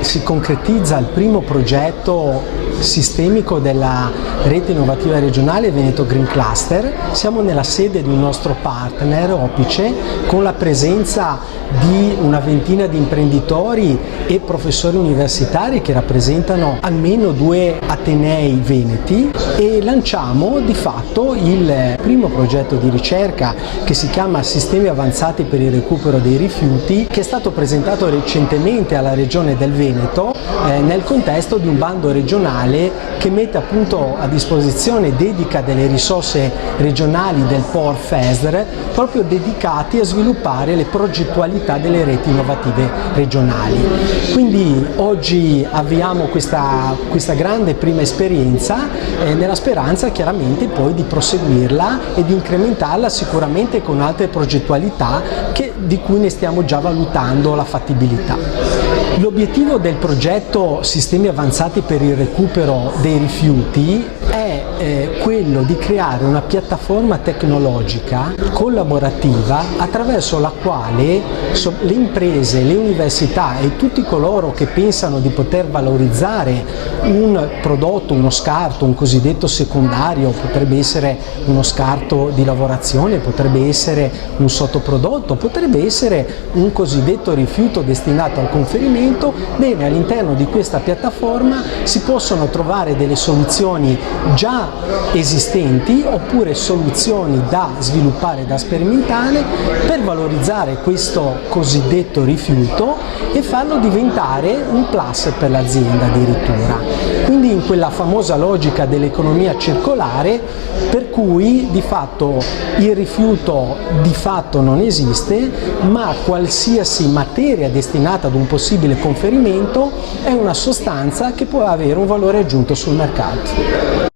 si concretizza il primo progetto sistemico della rete innovativa regionale Veneto Green Cluster. Siamo nella sede di un nostro partner, Opice, con la presenza di una ventina di imprenditori e professori universitari che rappresentano almeno 2 atenei veneti, e lanciamo di fatto il primo progetto di ricerca che si chiama Sistemi avanzati per il recupero dei rifiuti, che è stato presentato recentemente alla Regione del Veneto nel contesto di un bando regionale che mette appunto a disposizione, dedica delle risorse regionali del POR FESR proprio dedicati a sviluppare le progettualità delle reti innovative regionali. Quindi oggi avviamo questa grande prima esperienza nella speranza chiaramente poi di proseguirla e di incrementarla sicuramente con altre progettualità di cui ne stiamo già valutando la fattibilità. L'obiettivo del progetto Sistemi avanzati per il recupero dei rifiuti è quello di creare una piattaforma tecnologica collaborativa attraverso la quale le imprese, le università e tutti coloro che pensano di poter valorizzare un prodotto, uno scarto, un cosiddetto secondario, potrebbe essere uno scarto di lavorazione, potrebbe essere un sottoprodotto, potrebbe essere un cosiddetto rifiuto destinato al conferimento. Bene, all'interno di questa piattaforma si possono trovare delle soluzioni già esistenti oppure soluzioni da sviluppare, da sperimentare per valorizzare questo cosiddetto rifiuto e farlo diventare un plus per l'azienda addirittura. Quindi in quella famosa logica dell'economia circolare, per cui di fatto il rifiuto di fatto non esiste, ma qualsiasi materia destinata ad un possibile conferimento è una sostanza che può avere un valore aggiunto sul mercato.